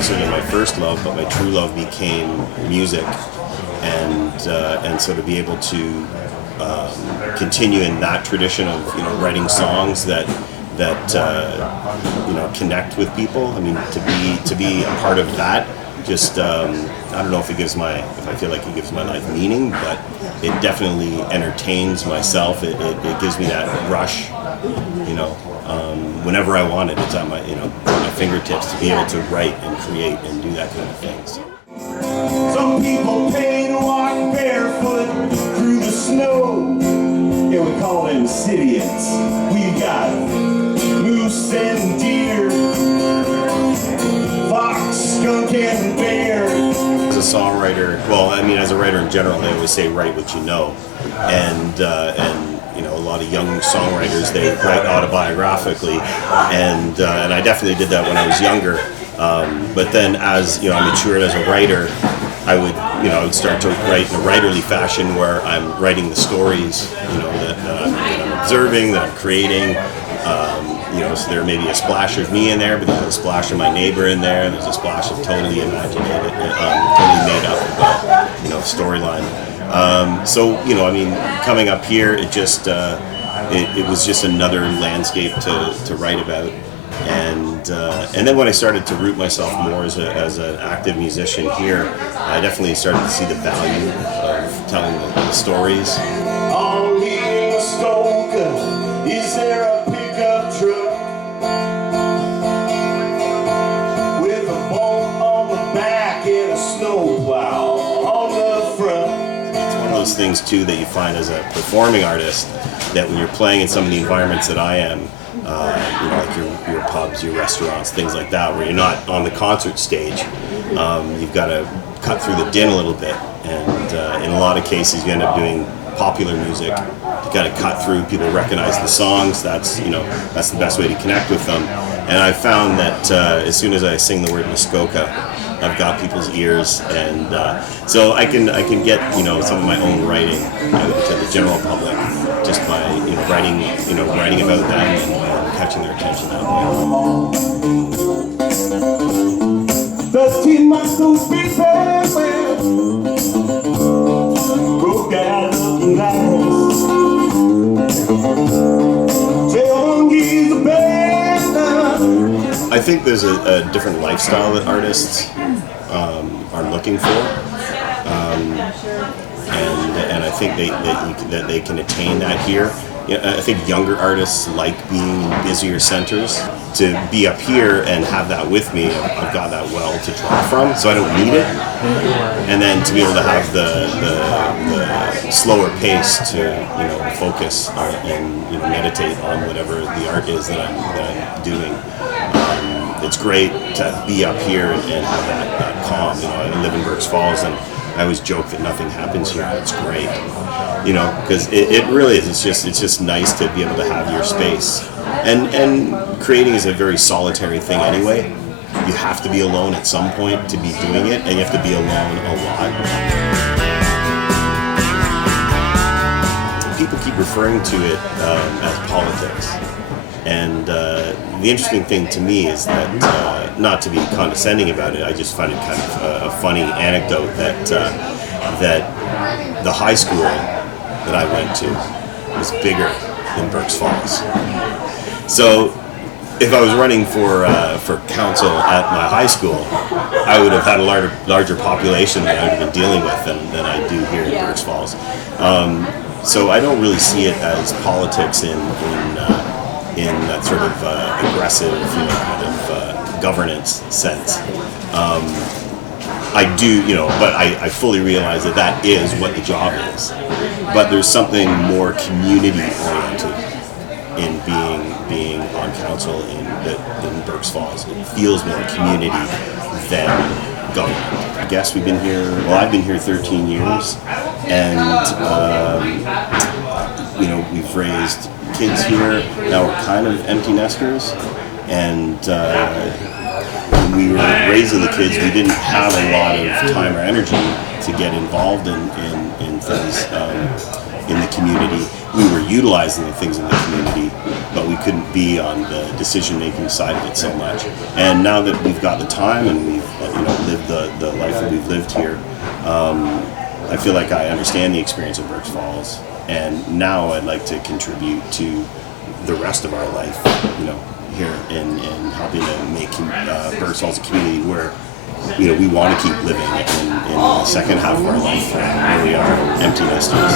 necessarily my first love, but my true love became music, and so to be able to continue in that tradition of writing songs that connect with people. I mean, to be a part of that. Just I don't know if I feel like it gives my life meaning, but it definitely entertains myself. It gives me that rush, whenever I want it. It's at my my fingertips to be able to write and create and do that kind of things. Some people pay to walk barefoot through the snow. Yeah, we call them Sidians. We've got moose and deer, fox, skunk, and bear. As a songwriter, as a writer in general, they always say write what you know, and a lot of young songwriters, they write autobiographically, and I definitely did that when I was younger. But then, as I matured as a writer, I would start to write in a writerly fashion where I'm writing the stories, that I'm observing, that I'm creating. So there may be a splash of me in there, but there's a splash of my neighbor in there. There's a splash of totally imaginated, totally made up, storyline. Coming up here, it just it was just another landscape to write about. And then when I started to root myself more as an active musician here, I definitely started to see the value of telling the stories. On here, Muskoka, is there a pickup truck with a bolt on the back and a snowplow on the front? It's one of those things too that you find as a performing artist, that when you're playing in some of the environments that I am, like your pubs, your restaurants, things like that, where you're not on the concert stage, you've got to cut through the din a little bit, and in a lot of cases you end up doing popular music. You got to cut through. People recognize the songs. That's the best way to connect with them. And I found that as soon as I sing the word Muskoka, I've got people's ears, and so I can get some of my own writing out to the general public just by writing about them and catching their attention that way. The tomatoes prepare broke out looking nice. I think there's a different lifestyle that artists are looking for, and I think that they can attain that here. I think younger artists like being in busier centers. To be up here and have that with me, I've got that well to draw from, so I don't need it. And then to be able to have the slower pace to focus and meditate on whatever the art is that I'm doing. It's great to be up here and have that calm. I live in Burk's Falls, and I always joke that nothing happens here. It's great, because it really is. It's just nice to be able to have your space. And creating is a very solitary thing anyway. You have to be alone at some point to be doing it, and you have to be alone a lot. People keep referring to it as politics. And the interesting thing to me is that, not to be condescending about it, I just find it kind of a funny anecdote that the high school that I went to was bigger than Burk's Falls. So if I was running for council at my high school, I would have had a larger population that I would have been dealing with than I do here in Burk's Falls. So I don't really see it as politics in that sort of aggressive, kind of governance sense. I do, but I fully realize that is what the job is. But there's something more community-oriented in being on council in Burk's Falls. It feels more community than government. I guess we've been here. Well, I've been here 13 years, and we've raised kids here. Now we're kind of empty nesters, and when we were raising the kids, we didn't have a lot of time or energy to get involved in things in the community. We were utilizing the things in the community, but we couldn't be on the decision-making side of it so much. And now that we've got the time and we've lived the life that we've lived here, I feel like I understand the experience of Burk's Falls, and now I'd like to contribute to the rest of our life, here in helping to make Burk's Falls a community where we want to keep living in the second half of our life where we are empty nesters.